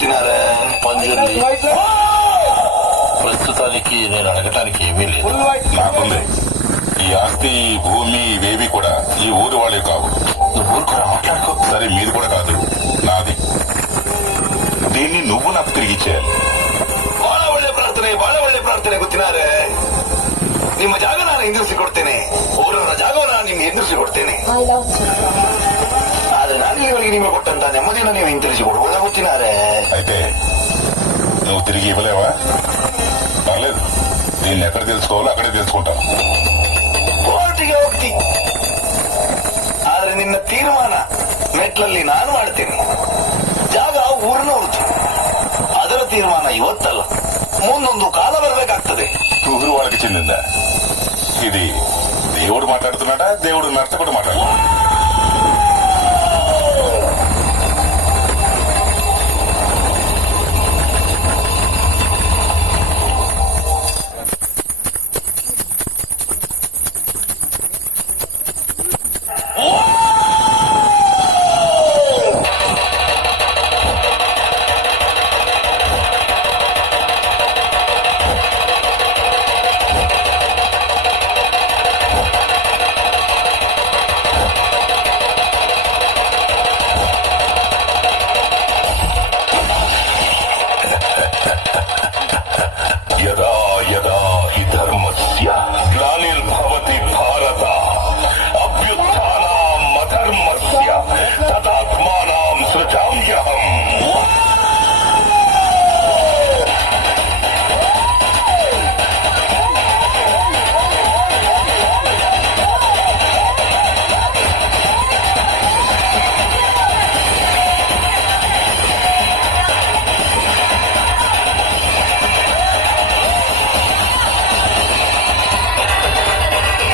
గుర్తినారా మంజుల్ని ప్రస్తుతానికి నేను అడగటానికి ఏమీ లేదు. నాకుంది. ఈ ఆస్తి, భూమి ఇవేవి కూడా ఈ ఊరు వాళ్ళే కావు. నువ్వు ఊరుకోరా, మాట్లాడుకో. సరే మీరు కూడా కాదు, నాది. దీన్ని నువ్వు నాకు తిరిగి ఇచ్చేయాలి. ಬಹಳ ಒಳ್ಳೆ ಪ್ರಾರ್ಥನೆ ಗೊತ್ತಿನಾರೆ. ನಿಮ್ಮ ಜಾಗ ನಾನು ಹಿಂದಿರಿಸಿ ಕೊಡ್ತೇನೆ, ಊರನ್ನ ಜಾಗವನ್ನು ನಾನು ನಿಮ್ಗೆ ಹಿಂದಿರಿಸಿ ಕೊಡ್ತೇನೆ. ಆದ್ರೆ ನಾನು ಇಲ್ಲಿವರೆಗೆ ನಿಮಗೆ ಕೊಟ್ಟಂತ ನೆಮ್ಮದಿಯನ್ನು ನೀವು ಹಿಂತಿರಿಸಿ ಕೊಡುವುದ ಗೊತ್ತಿನಾರೆ. అయితే నువ్వు తిరిగి ఇవ్వలేవా? పర్లేదు, దీన్ని ఎక్కడ తెలుసుకోవాలో అక్కడే తెలుసుకుంటాను. ಕೋರ್ಟಿಗೆ ಹೋಗ್ತಿ, ಆದ್ರೆ ನಿನ್ನ ತೀರ್ಮಾನ ಮೆಟ್ಲಲ್ಲಿ ನಾನು ಮಾಡ್ತೇನೆ. ಜಾಗ ಊರಿನವ್ರದ್ದು, ಅದರ ತೀರ್ಮಾನ ಇವತ್ತಲ್ಲ, ಮುಂದೊಂದು ಕಾಲ ಬರಬೇಕಾಗ್ತದೆ. ఊరు వాళ్ళకి చెందిందా? ఇది దేవుడు మాట్లాడుతున్నాడా, దేవుడు నర్తకుడు మాట్లాడుతున్నాడా?